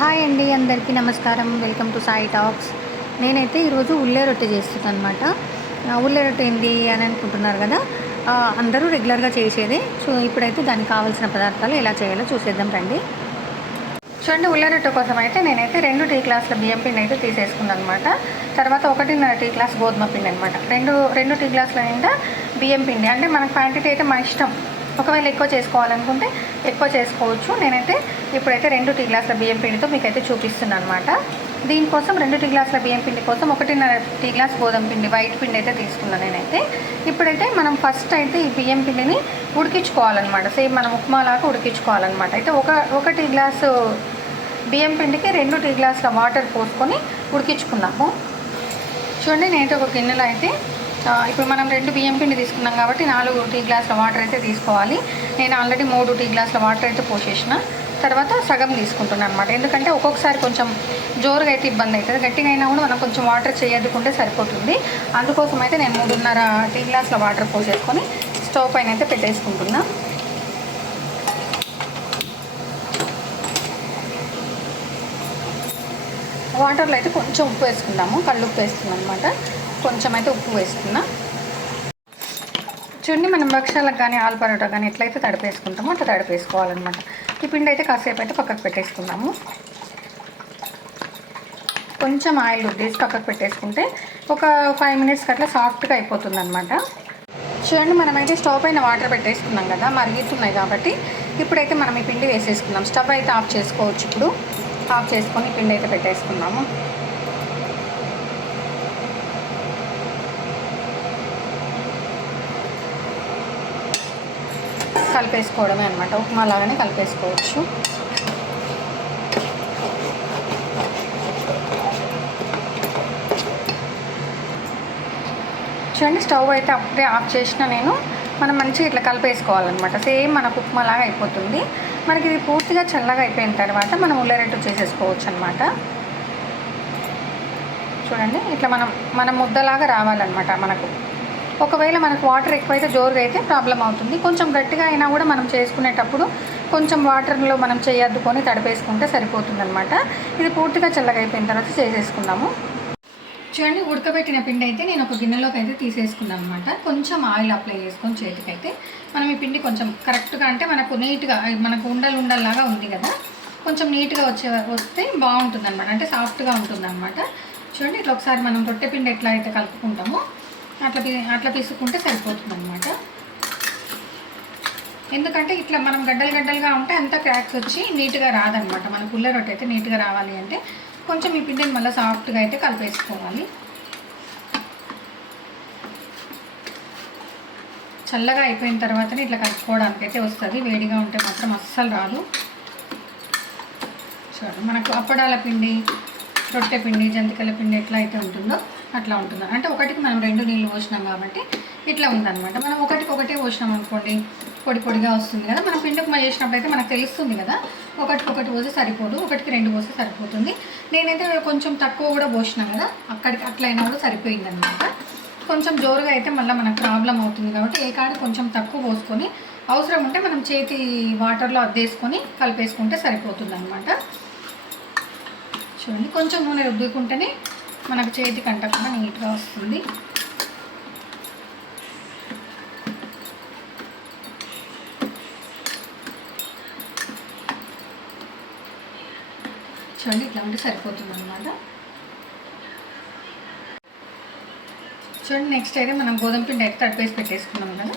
Hi అండి అందరికీ నమస్కారం. Welcome to Sai talks. నేనైతే ఈరోజు ఉల్లే రొట్టె చేస్తున్నాను అనమాట ఉల్లే రొట్టె ఏంటి అని అనుకుంటున్నారు కదా? అందరూ రెగ్యులర్గా చేసేదే. సో ఇప్పుడైతే దానికి కావాల్సిన పదార్థాలు ఎలా చేయాలో చూసేద్దాం రండి. చూడండి ఉల్లే రొట్టె కోసం అయితే నేనైతే రెండు టీ గ్లాసుల బియ్యం పిండి అయితే తీసేసుకున్నాను అనమాట తర్వాత ఒకటిన్నర టీ గ్లాస్ గోధుమ పిండి అనమాట రెండు రెండు టీ గ్లాసుల నిండా బియ్యం పిండి. అంటే మన క్వాంటిటీ అయితే మన ఇష్టం. ఒకవేళ ఎక్కువ చేసుకోవాలనుకుంటే ఎక్కువ చేసుకోవచ్చు. నేనైతే ఇప్పుడైతే రెండు టీ గ్లాసుల బియ్యం పిండితో మీకైతే చూపిస్తున్నాను అనమాట దీనికోసం రెండు టీ గ్లాసుల బియ్యం పిండి కోసం ఒకటిన్నర టీ గ్లాస్ గోధుమ పిండి వైట్ పిండి అయితే తీసుకున్నాను నేనైతే. ఇప్పుడైతే మనం ఫస్ట్ అయితే ఈ బియ్యం పిండిని ఉడికించుకోవాలన్నమాట. సేమ్ మనం ఉప్మా లాగా ఉడికించుకోవాలన్నమాట. అయితే ఒక ఒక టీ గ్లాసు బియ్యం పిండికి రెండు టీ గ్లాసుల వాటర్ పోసుకొని ఉడికించుకున్నాము. చూడండి నేను ఒక గిన్నెలో అయితే ఇప్పుడు మనం రెండు బియ్యం పిండి తీసుకున్నాం కాబట్టి నాలుగు టీ గ్లాసుల వాటర్ అయితే తీసుకోవాలి. నేను ఆల్రెడీ మూడు టీ గ్లాసుల వాటర్ అయితే పోసేసిన. తర్వాత సగం తీసుకుంటున్నాను అనమాట ఎందుకంటే ఒక్కొక్కసారి కొంచెం జోరుగా అయితే ఇబ్బంది అవుతుంది. గట్టిగా అయినా కూడా మనం కొంచెం వాటర్ చేయదుకుంటే సరిపోతుంది. అందుకోసం అయితే నేను మూడున్నర టీ గ్లాసుల వాటర్ పోసేసుకొని స్టవ్ పైన అయితే పెట్టేసుకుంటున్నా. వాటర్లో అయితే కొంచెం ఉప్పు వేసుకుందాము. కళ్ళు ఉప్పు వేసుకుందాం అనమాట కొంచెం అయితే ఉప్పు వేసుకున్నా. చూడండి మనం భక్షాలకు కానీ ఆలు పరోటా కానీ ఎట్లయితే తడిపేసుకుంటామో అట్లా తడిపేసుకోవాలన్నమాట. ఈ పిండి అయితే కాసేపు అయితే పక్కకు పెట్టేసుకుందాము. కొంచెం ఆయిల్ రుద్దేసి పక్కకు పెట్టేసుకుంటే ఒక ఫైవ్ మినిట్స్కి అట్లా సాఫ్ట్గా అయిపోతుంది అనమాట చూడండి మనమైతే స్టవ్ పైన వాటర్ పెట్టేసుకున్నాం కదా మరిగితున్నాయి కాబట్టి ఇప్పుడైతే మనం ఈ పిండి వేసేసుకుందాం. స్టవ్ అయితే ఆఫ్ చేసుకోవచ్చు ఇప్పుడు. ఆఫ్ చేసుకొని పిండి అయితే పెట్టేసుకున్నాము కలిపేసుకోవడమే అనమాట ఉప్మా లాగానే కలిపేసుకోవచ్చు. చూడండి స్టవ్ అయితే అప్పుడే ఆఫ్ చేసిన నేను. మనం మంచిగా ఇట్లా కలిపేసుకోవాలన్నమాట. సేమ్ మనకు ఉప్మా లాగా అయిపోతుంది. మనకి ఇది పూర్తిగా చల్లగా అయిపోయిన తర్వాత మనం ఉల్లరెట్టు చేసేసుకోవచ్చు అనమాట చూడండి ఇట్లా మనం మన ముద్దలాగా రావాలన్నమాట మనకు. ఒకవేళ మనకు వాటర్ ఎక్కువైతే జోరుగా అయితే ప్రాబ్లం అవుతుంది. కొంచెం గట్టిగా అయినా కూడా మనం చేసుకునేటప్పుడు కొంచెం వాటర్లో మనం చేయద్దుకొని తడిపేసుకుంటే సరిపోతుంది అనమాట ఇది పూర్తిగా చల్లగా అయిపోయిన తర్వాత చేసేసుకుందాము. చూడండి ఉడకబెట్టిన పిండి అయితే నేను ఒక గిన్నెలోకి అయితే తీసేసుకున్నాను అనమాట కొంచెం ఆయిల్ అప్లై చేసుకొని చేతికైతే మనం ఈ పిండి కొంచెం కరెక్ట్గా అంటే మనకు నీట్గా మనకు ఉండలు ఉండల్లాగా ఉంది కదా. కొంచెం నీట్గా వచ్చే వస్తే బాగుంటుంది అనమాట అంటే సాఫ్ట్గా ఉంటుంది అనమాట చూడండి ఇట్లా ఒకసారి మనం రొట్టె పిండి ఎట్లా అయితే కలుపుకుంటామో అట్లా అట్లా తీసుకుంటే సరిపోతుంది అనమాట ఎందుకంటే ఇట్లా మనం గడ్డలు గడ్డలుగా ఉంటే అంత క్రాక్స్ వచ్చి నీట్గా రాదనమాట మన పుల్ల రొట్టె అయితే నీట్గా రావాలి అంటే కొంచెం ఈ పిండిని మళ్ళీ సాఫ్ట్గా అయితే కలిపేసుకోవాలి. చల్లగా అయిపోయిన తర్వాతనే ఇట్లా కలుపుకోవడానికి అయితే వస్తుంది. వేడిగా ఉంటే మాత్రం అస్సలు రాదు. చూడండి మనకు అప్పడాల పిండి రొట్టె పిండి జంతికల పిండి ఎట్లా అయితే ఉంటుందో అట్లా ఉంటుంది. అంటే ఒకటికి మనం రెండు నీళ్ళు పోసినాం కాబట్టి ఇట్లా ఉందన్నమాట. మనం ఒకటికి ఒకటే పోసినాం అనుకోండి పొడి పొడిగా వస్తుంది కదా. మనం పిండి ఉప్మా చేసినప్పుడు అయితే మనకు తెలుస్తుంది కదా. ఒకటికి ఒకటి పోసి సరిపోదు ఒకటికి రెండు పోసి సరిపోతుంది. నేనైతే కొంచెం తక్కువ కూడా పోసినాం కదా అక్కడికి అట్లయినా కూడా సరిపోయింది అనమాట కొంచెం జోరుగా అయితే మళ్ళీ మనకు ప్రాబ్లం అవుతుంది కాబట్టి ఏ కాడ కొంచెం తక్కువ పోసుకొని అవసరం ఉంటే మనం చేతి వాటర్లో అద్దేసుకొని కలిపేసుకుంటే సరిపోతుంది అనమాట చూడండి కొంచెం నూనె రుద్దుకుంటేనే మనకు చేతికి అంటకుండా నీట్గా వస్తుంది. చూడండి ఇట్లా ఉంటే సరిపోతుంది అనమాట చూడండి నెక్స్ట్ అయితే మనం గోధుమ పిండి అయితే తడిపేసి పెట్టేసుకున్నాం కదా.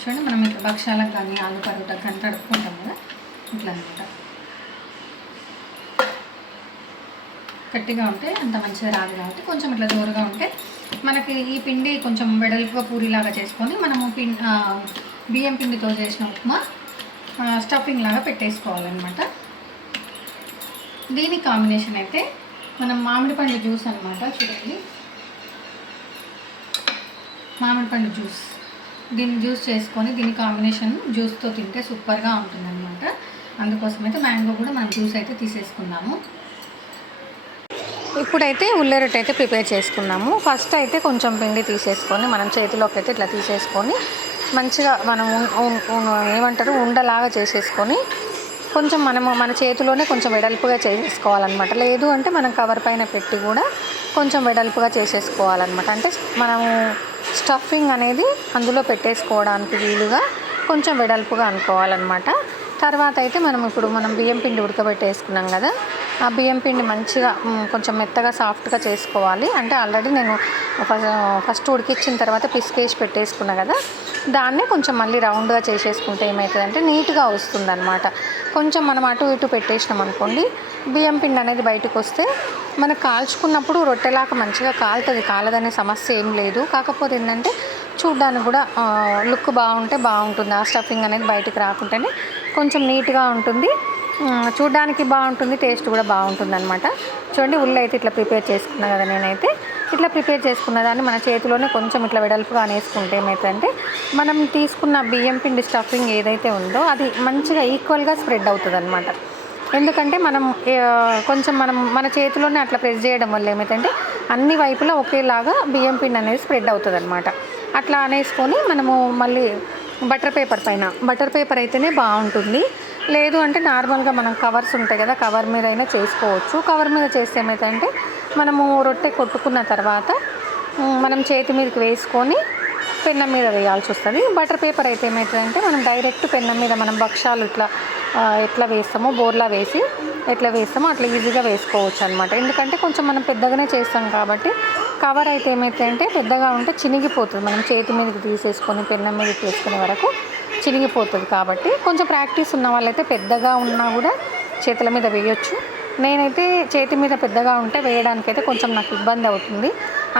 చూడండి మనం ఇట్లా భక్షాలకు కానీ ఆలు పరోటాకు కానీ తడుపుకుంటాం కదా. ఇట్లా అనమాట గట్టిగా ఉంటే అంత మంచిగా రాదు కాబట్టి కొంచెం ఇట్లా జోరుగా ఉంటే మనకి ఈ పిండి కొంచెం వెడల్పుగా పూరిలాగా చేసుకొని మనము పిం బియ్యం పిండితో చేసిన ఉప్మా స్టఫింగ్ లాగా పెట్టేసుకోవాలన్నమాట. దీని కాంబినేషన్ అయితే మనం మామిడి పండు జ్యూస్ అనమాట చూడండి. మామిడి పండు జ్యూస్ దీన్ని జ్యూస్ చేసుకొని దీని కాంబినేషన్ జ్యూస్తో తింటే సూపర్గా ఉంటుందన్నమాట. అందుకోసం అయితే మ్యాంగో కూడా మనం జ్యూస్ అయితే తీసేసుకున్నాము. ఇప్పుడైతే ఉల్లెరొట్టె అయితే ప్రిపేర్ చేసుకున్నాము. ఫస్ట్ అయితే కొంచెం పిండి తీసేసుకొని మనం చేతిలోకి అయితే ఇట్లా తీసేసుకొని మంచిగా మనం ఏమంటారు ఉండలాగా చేసేసుకొని కొంచెం మనము మన చేతిలోనే కొంచెం వెడల్పుగా చేసేసుకోవాలన్నమాట లేదు అంటే మనం కవర్ పైన పెట్టి కూడా కొంచెం వెడల్పుగా చేసేసుకోవాలన్నమాట. అంటే మనము స్టఫింగ్ అనేది అందులో పెట్టేసుకోవడానికి వీలుగా కొంచెం వెడల్పుగా అనుకోవాలన్నమాట. తర్వాత అయితే మనం ఇప్పుడు మనం బియ్యం పిండి ఉడకబెట్టేసుకున్నాం కదా ఆ బియ్యం పిండి మంచిగా కొంచెం మెత్తగా సాఫ్ట్గా చేసుకోవాలి. అంటే ఆల్రెడీ నేను ఫస్ట్ ఉడికించిన తర్వాత పిసికేసి పెట్టేసుకున్నా కదా దాన్ని కొంచెం మళ్ళీ రౌండ్గా చేసేసుకుంటే ఏమవుతుందంటే నీట్గా వస్తుంది అనమాట కొంచెం మనం అటు ఇటు పెట్టేసినాం అనుకోండి బియ్యం పిండి అనేది బయటకు వస్తే మనకు కాల్చుకున్నప్పుడు రొట్టెలాగా మంచిగా కాలుతుంది కాలదనే సమస్య ఏం లేదు. కాకపోతే ఏంటంటే చూడ్డానికి కూడా లుక్ బాగుంటే బాగుంటుంది. ఆ స్టఫింగ్ అనేది బయటకు రాకుంటేనే కొంచెం నీట్గా ఉంటుంది. చూడ్డానికి బాగుంటుంది టేస్ట్ కూడా బాగుంటుంది అనమాట చూడండి ఉల్లి అయితే ఇట్లా ప్రిపేర్ చేసుకున్నా కదా నేనైతే. ఇట్లా ప్రిపేర్ చేసుకున్న దాన్ని మన చేతిలోనే కొంచెం ఇట్లా వెడల్పుగా అనేసుకుంటే ఏమవుతుందంటే మనం తీసుకున్న బియ్యం పిండి స్టఫింగ్ ఏదైతే ఉందో అది మంచిగా ఈక్వల్గా స్ప్రెడ్ అవుతుంది అనమాట ఎందుకంటే మనం కొంచెం మనం మన చేతిలోనే అట్లా ప్రెస్ చేయడం వల్ల ఏమైందంటే అన్ని వైపులా ఒకేలాగా బియ్యం పిండి అనేది స్ప్రెడ్ అవుతుంది అనమాట అట్లా అనేసుకొని మనము మళ్ళీ బటర్ పేపర్ పైన బటర్ పేపర్ అయితేనే బాగుంటుంది. లేదు అంటే నార్మల్గా మనం కవర్స్ ఉంటాయి కదా కవర్ మీద అయినా చేసుకోవచ్చు. కవర్ మీద చేస్తే ఏమవుతుందంటే మనము రొట్టె కొట్టుకున్న తర్వాత మనం చేతి మీదకి వేసుకొని పెన్నం మీద వేయాల్సి వస్తుంది. బటర్ పేపర్ అయితే ఏమవుతుందంటే మనం డైరెక్ట్ పెన్నం మీద మనం భక్షాలు ఇట్లా ఎట్లా వేస్తామో బోర్లా వేసి ఎట్లా వేస్తామో అట్లా ఈజీగా వేసుకోవచ్చు అనమాట ఎందుకంటే కొంచెం మనం పెద్దగానే చేస్తాం కాబట్టి కవర్ అయితే ఏమవుతుందంటే పెద్దగా ఉంటే చినిగిపోతుంది. మనం చేతి మీదకి తీసేసుకొని పెన్నం మీదకి వేసుకునే వరకు చినిగిపోతుంది కాబట్టి కొంచెం ప్రాక్టీస్ ఉన్న వాళ్ళైతే పెద్దగా ఉన్నా కూడా చేతుల మీద వేయొచ్చు. నేనైతే చేతి మీద పెద్దగా ఉంటే వేయడానికైతే కొంచెం నాకు ఇబ్బంది అవుతుంది.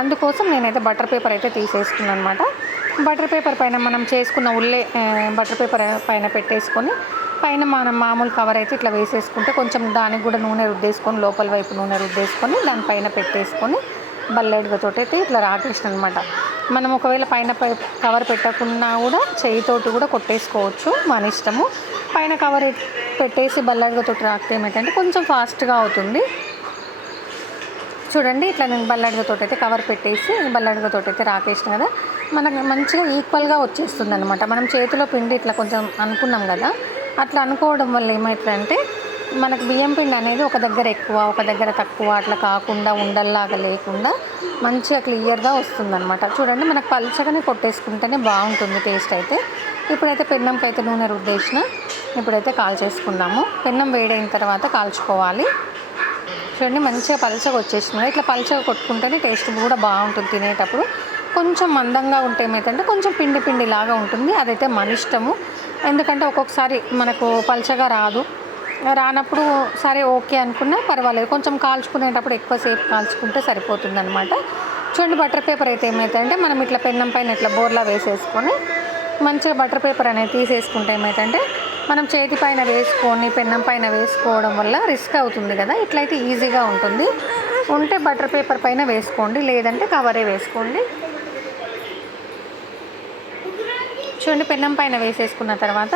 అందుకోసం నేనైతే బటర్ పేపర్ అయితే తీసేసుకున్నాను అనమాట బటర్ పేపర్ పైన మనం చేసుకున్న ఉల్లే బటర్ పేపర్ పైన పెట్టేసుకొని పైన మనం మామూలు కవర్ అయితే ఇట్లా వేసేసుకుంటే కొంచెం దానికి కూడా నూనె రుద్దేసుకొని లోపల వైపు నూనె రుద్దేసుకొని దానిపైన పెట్టేసుకొని బల్లెడుగతోటి అయితే ఇట్లా రాకేసిన అనమాట మనం ఒకవేళ పైన పై కవర్ పెట్టకున్నా కూడా చేయితోటి కూడా కొట్టేసుకోవచ్చు మన ఇష్టము. పైన కవర్ పెట్టేసి బల్లెడుగతో రాకితే ఏమిటంటే కొంచెం ఫాస్ట్గా అవుతుంది. చూడండి ఇట్లా నేను బల్లడుగతో అయితే కవర్ పెట్టేసి బల్లడుగతో అయితే రాకేసిన కదా మనకు మంచిగా ఈక్వల్గా వచ్చేస్తుంది అనమాట మనం చేతిలో పిండి ఇట్లా కొంచెం అనుకున్నాం కదా అట్లా అనుకోవడం వల్ల ఏమవుతుందంటే మనకు బియ్యం పిండి అనేది ఒక దగ్గర ఎక్కువ ఒక దగ్గర తక్కువ అట్లా కాకుండా ఉండల్లాగా లేకుండా మంచిగా క్లియర్గా వస్తుందన్నమాట. చూడండి మనకు పల్చగానే కొట్టేసుకుంటేనే బాగుంటుంది టేస్ట్ అయితే. ఇప్పుడైతే పెన్నంకి అయితే నూనె రుద్దేసిన ఇప్పుడైతే కాల్చేసుకుందాము పెన్నం వేడైన తర్వాత కాల్చుకోవాలి. చూడండి మంచిగా పలచగా వచ్చేసింది. ఇట్లా పలచగా కొట్టుకుంటేనే టేస్ట్ కూడా బాగుంటుంది తినేటప్పుడు. కొంచెం మందంగా ఉంటే ఏమైతే కొంచెం పిండి పిండి లాగా ఉంటుంది. అదైతే మన ఇష్టము. ఎందుకంటే ఒక్కొక్కసారి మనకు పలచగా రాదు. రానప్పుడు సరే ఓకే అనుకున్నా పర్వాలేదు. కొంచెం కాల్చుకునేటప్పుడు ఎక్కువసేపు కాల్చుకుంటే సరిపోతుంది అనమాట చూడండి బటర్ పేపర్ అయితే ఏమైతుందంటే మనం ఇట్లా పెన్నం పైన ఇట్లా బోర్లా వేసేసుకొని మంచిగా బటర్ పేపర్ అనేది తీసేసుకుంటే ఏమైందంటే మనం చేతి పైన వేసుకొని పెన్నం పైన వేసుకోవడం వల్ల రిస్క్ అవుతుంది కదా. ఇట్లయితే ఈజీగా ఉంటుంది. ఉంటే బటర్ పేపర్ పైన వేసుకోండి లేదంటే కవరే వేసుకోండి. చూడండి పెన్నం పైన వేసేసుకున్న తర్వాత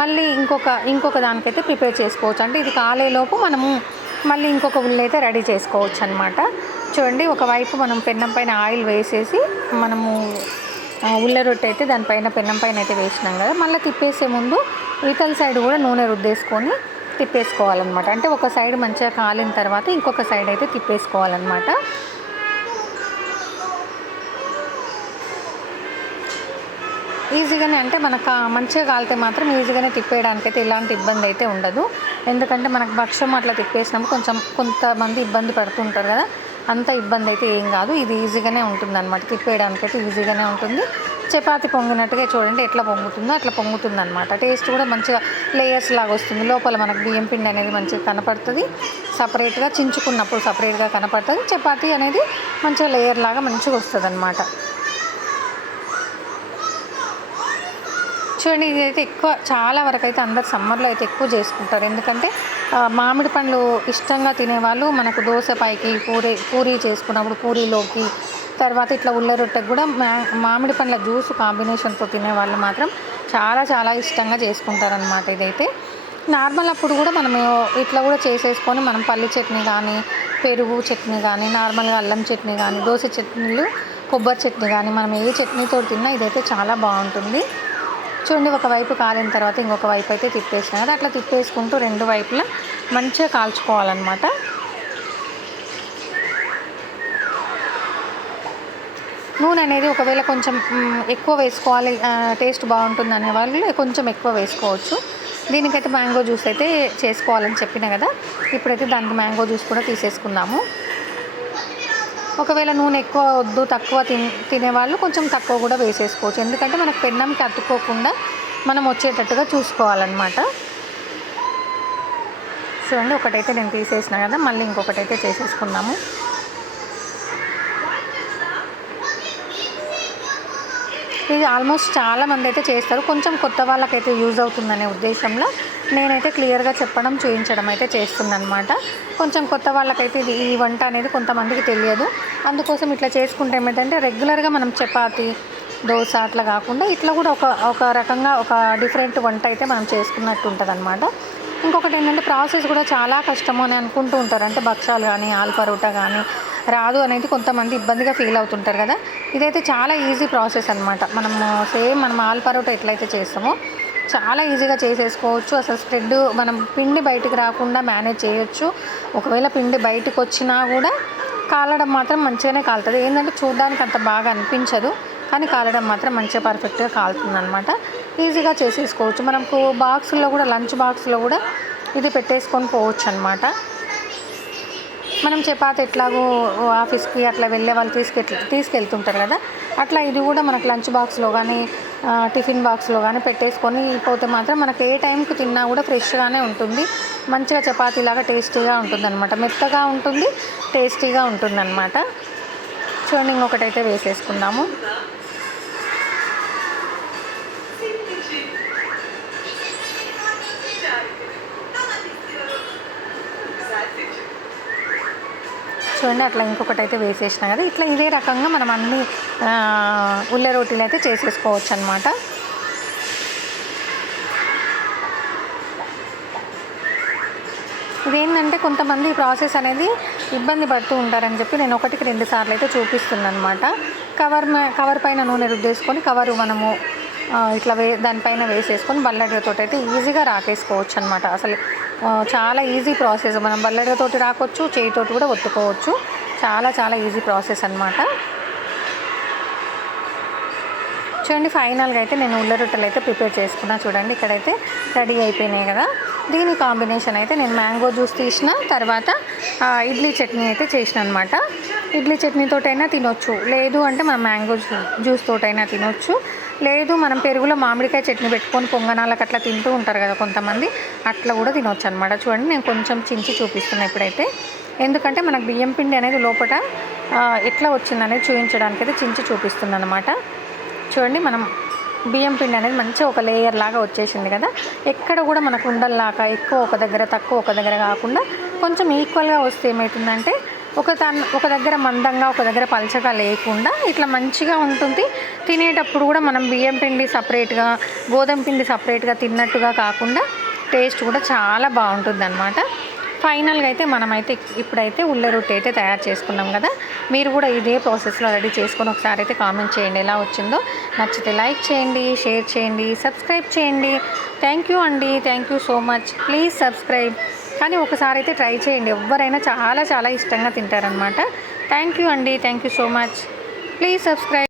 మళ్ళీ ఇంకొక ఇంకొక దానికైతే ప్రిపేర్ చేసుకోవచ్చు. అంటే ఇది కాలేలోపు మనము మళ్ళీ ఇంకొక ఉల్లి అయితే రెడీ చేసుకోవచ్చు అనమాట చూడండి ఒకవైపు మనం పెన్నం పైన ఆయిల్ వేసేసి మనము ఉల్ల రొట్టె అయితే దానిపైన పెన్నం పైన అయితే వేసినాం కదా. మళ్ళీ తిప్పేసే ముందు ఇతల సైడ్ కూడా నూనె రుద్దేసుకొని తిప్పేసుకోవాలన్నమాట. అంటే ఒక సైడ్ మంచిగా కాలిన తర్వాత ఇంకొక సైడ్ అయితే తిప్పేసుకోవాలన్నమాట. ఈజీగానే అంటే మనకు మంచిగా కాలితే మాత్రం ఈజీగానే తిప్పేయడానికి అయితే ఎలాంటి ఇబ్బంది అయితే ఉండదు. ఎందుకంటే మనకు భక్ష్యం అట్లా తిప్పేసినప్పుడు కొంచెం కొంతమంది ఇబ్బంది పడుతుంటారు కదా అంత ఇబ్బంది అయితే ఏం కాదు. ఇది ఈజీగానే ఉంటుంది అనమాట తిప్పేయడానికి అయితే ఈజీగానే ఉంటుంది. చపాతి పొంగినట్టుగా చూడండి ఎట్లా పొంగుతుందో అట్లా పొంగుతుంది అనమాట టేస్ట్ కూడా మంచిగా లేయర్స్ లాగా వస్తుంది. లోపల మనకు బియ్యం పిండి అనేది మంచిగా కనపడుతుంది. సపరేట్గా చించుకున్నప్పుడు సపరేట్గా కనపడుతుంది. చపాతీ అనేది మంచిగా లేయర్ లాగా మంచిగా వస్తుంది అనమాట చూడండి ఇదైతే ఎక్కువ చాలా వరకు అయితే అందరు సమ్మర్లో అయితే ఎక్కువ చేసుకుంటారు. ఎందుకంటే మామిడి పండ్లు ఇష్టంగా తినేవాళ్ళు మనకు దోశ పైకి పూరి పూరి చేసుకున్నప్పుడు పూరీలోకి తర్వాత ఇట్లా ఉల్లరొట్టకు కూడా మామిడి పండ్ల జ్యూస్ కాంబినేషన్తో తినేవాళ్ళు మాత్రం చాలా చాలా ఇష్టంగా చేసుకుంటారనమాట ఇదైతే. నార్మల్ అప్పుడు కూడా మనం ఇట్లా కూడా చేసేసుకొని మనం పల్లి చట్నీ కానీ పెరుగు చట్నీ కానీ నార్మల్గా అల్లం చట్నీ కానీ దోశ చట్నీలు కొబ్బరి చట్నీ కానీ మనం ఏ చట్నీతో తిన్నా ఇదైతే చాలా బాగుంటుంది. చూడండి ఒక వైపు కాలిన తర్వాత ఇంకొక వైపు అయితే తిప్పేసిన. కదా అట్లా తిప్పేసుకుంటూ రెండు వైపులా మంచిగా కాల్చుకోవాలన్నమాట. నూనె అనేది ఒకవేళ కొంచెం ఎక్కువ వేసుకోవాలి టేస్ట్ బాగుంటుంది అనే వాళ్ళు కొంచెం ఎక్కువ వేసుకోవచ్చు. దీనికైతే మ్యాంగో జ్యూస్ అయితే చేసుకోవాలని చెప్పిన కదా ఇప్పుడైతే దానికి మ్యాంగో జ్యూస్ కూడా తీసేసుకుందాము. ఒకవేళ నూనె ఎక్కువ వద్దు తక్కువ తిన్ తినేవాళ్ళు కొంచెం తక్కువ కూడా వేసేసుకోవచ్చు. ఎందుకంటే మనకు పెన్నంకి అతుక్కోకుండా మనం వచ్చేటట్టుగా చూసుకోవాలన్నమాట. చూడండి ఒకటైతే నేను తీసేసిన కదా మళ్ళీ ఇంకొకటైతే చేసేసుకున్నాము ఇది ఆల్మోస్ట్ చాలామంది అయితే చేస్తారు. కొంచెం కొత్త వాళ్ళకైతే యూజ్ అవుతుందనే ఉద్దేశంలో నేనైతే క్లియర్గా చెప్పడం చూపించడం అయితే చేస్తున్నాను అనమాట కొంచెం కొత్త వాళ్ళకైతే ఇది ఈ వంట అనేది కొంతమందికి తెలియదు. అందుకోసం ఇట్లా చేసుకుంటే ఏమైందంటే రెగ్యులర్గా మనం చపాతి దోశ అట్లా కాకుండా ఇట్లా కూడా ఒక ఒక రకంగా ఒక డిఫరెంట్ వంట అయితే మనం చేసుకున్నట్టు ఉంటుంది అనమాట ఇంకొకటి ఏంటంటే ప్రాసెస్ కూడా చాలా కష్టము అని అనుకుంటూ ఉంటారు. అంటే భక్షాలు కానీ ఆలు పరోటా కానీ రాదు అనేది కొంతమంది ఇబ్బందిగా ఫీల్ అవుతుంటారు కదా. ఇదైతే చాలా ఈజీ ప్రాసెస్ అనమాట మనం సేమ్ మనం ఆల్ పరోటా ఎట్లయితే చేస్తామో చాలా ఈజీగా చేసేసుకోవచ్చు. అసలు స్ప్రెడ్ మనం పిండి బయటకు రాకుండా మేనేజ్ చేయొచ్చు. ఒకవేళ పిండి బయటకు వచ్చినా కూడా కాలడం మాత్రం మంచిగానే కాలుతుంది. ఏంటంటే చూడడానికి అంత బాగా అనిపించదు కానీ కాలడం మాత్రం మంచిగా పర్ఫెక్ట్గా కాలుతుంది అనమాట ఈజీగా చేసేసుకోవచ్చు. మనకు బాక్సుల్లో కూడా లంచ్ బాక్స్లో కూడా ఇది పెట్టేసుకొని పోవచ్చు అనమాట మనం చపాతి ఎట్లాగో ఆఫీస్కి అట్లా వెళ్ళే వాళ్ళు తీసుకెళ్ తీసుకెళ్తుంటారు కదా. అట్లా ఇది కూడా మనకు లంచ్ బాక్స్లో కానీ టిఫిన్ బాక్స్లో కానీ పెట్టేసుకొని పోతే మాత్రం మనకు ఏ టైంకి తిన్నా కూడా ఫ్రెష్గానే ఉంటుంది. మంచిగా చపాతీలాగా టేస్టీగా ఉంటుంది అనమాట మెత్తగా ఉంటుంది టేస్టీగా ఉంటుంది అనమాట చూడండి ఇంకొకటైతే వేసేసుకుందాము. చూడండి అట్లా ఇంకొకటి అయితే వేసేసిన కదా. ఇట్లా ఇదే రకంగా మనం అన్ని ఆ, ఉల్లె రోటీలు అయితే చేసేసుకోవచ్చు అనమాట ఇదేంటంటే కొంతమంది ఈ ప్రాసెస్ అనేది ఇబ్బంది పడుతూ ఉంటారని చెప్పి నేను ఒకటికి రెండు సార్లు అయితే చూపిస్తున్నాను అనమాట కవర్ కవర్ పైన నూనె రుద్దేసుకొని కవరు మనము ఇట్లా వే దానిపైన వేసేసుకొని బల్లడితో అయితే ఈజీగా రాకేసుకోవచ్చు అనమాట అసలు చాలా ఈజీ ప్రాసెస్ మనం బల్లెడతోటి రాకొచ్చు చేయితోటి కూడా ఒత్తుకోవచ్చు. చాలా చాలా ఈజీ ప్రాసెస్ అనమాట చూడండి ఫైనల్గా అయితే నేను ఉల్ల రొట్టెలు అయితే ప్రిపేర్ చేసుకున్నా. చూడండి ఇక్కడైతే రెడీ అయిపోయినాయి కదా. దీని కాంబినేషన్ అయితే నేను మ్యాంగో జ్యూస్ తీసిన తర్వాత ఇడ్లీ చట్నీ అయితే చేసిన అనమాట ఇడ్లీ చట్నీతోటైనా తినొచ్చు. లేదు అంటే మనం మ్యాంగో జ్యూస్ తోటైనా తినొచ్చు. లేదు మనం పెరుగులో మామిడికాయ చట్నీ పెట్టుకొని పొంగనాలకు అట్లా తింటూ ఉంటారు కదా కొంతమంది అట్లా కూడా తినొచ్చు అనమాట చూడండి నేను కొంచెం చించి చూపిస్తున్నా ఇప్పుడైతే. ఎందుకంటే మనకు బియ్యం పిండి అనేది లోపల ఎట్లా వచ్చిందనేది చూపించడానికి అయితే చించి చూపిస్తుంది అనమాట చూడండి మనం బియ్యం పిండి అనేది మంచిగా ఒక లేయర్ లాగా వచ్చేసింది కదా. ఎక్కడ కూడా మనకు ఉండల్లాగా ఎక్కువ ఒక దగ్గర తక్కువ ఒక దగ్గర కాకుండా కొంచెం ఈక్వల్గా వస్తే ఏమవుతుందంటే ఒక తన్ ఒక దగ్గర మందంగా ఒక దగ్గర పలచగా లేకుండా ఇట్లా మంచిగా ఉంటుంది. తినేటప్పుడు కూడా మనం బియ్యం పిండి సపరేట్గా గోధుమ పిండి సపరేట్గా తిన్నట్టుగా కాకుండా టేస్ట్ కూడా చాలా బాగుంటుంది అనమాట ఫైనల్గా అయితే మనమైతే ఇప్పుడైతే ఉల్ల రొట్టె అయితే తయారు చేసుకున్నాం కదా. మీరు కూడా ఇదే ప్రాసెస్లో రెడీ చేసుకొని ఒకసారి అయితే కామెంట్ చేయండి ఎలా వచ్చిందో. నచ్చితే లైక్ చేయండి షేర్ చేయండి సబ్స్క్రైబ్ చేయండి. థ్యాంక్ యూ అండి. Thank you so much. Please subscribe. కానీ ఒకసారి అయితే ట్రై చేయండి. ఎవరైనా చాలా చాలా ఇష్టంగా తింటారనమాట థ్యాంక్ యూ అండి. Thank you so much please subscribe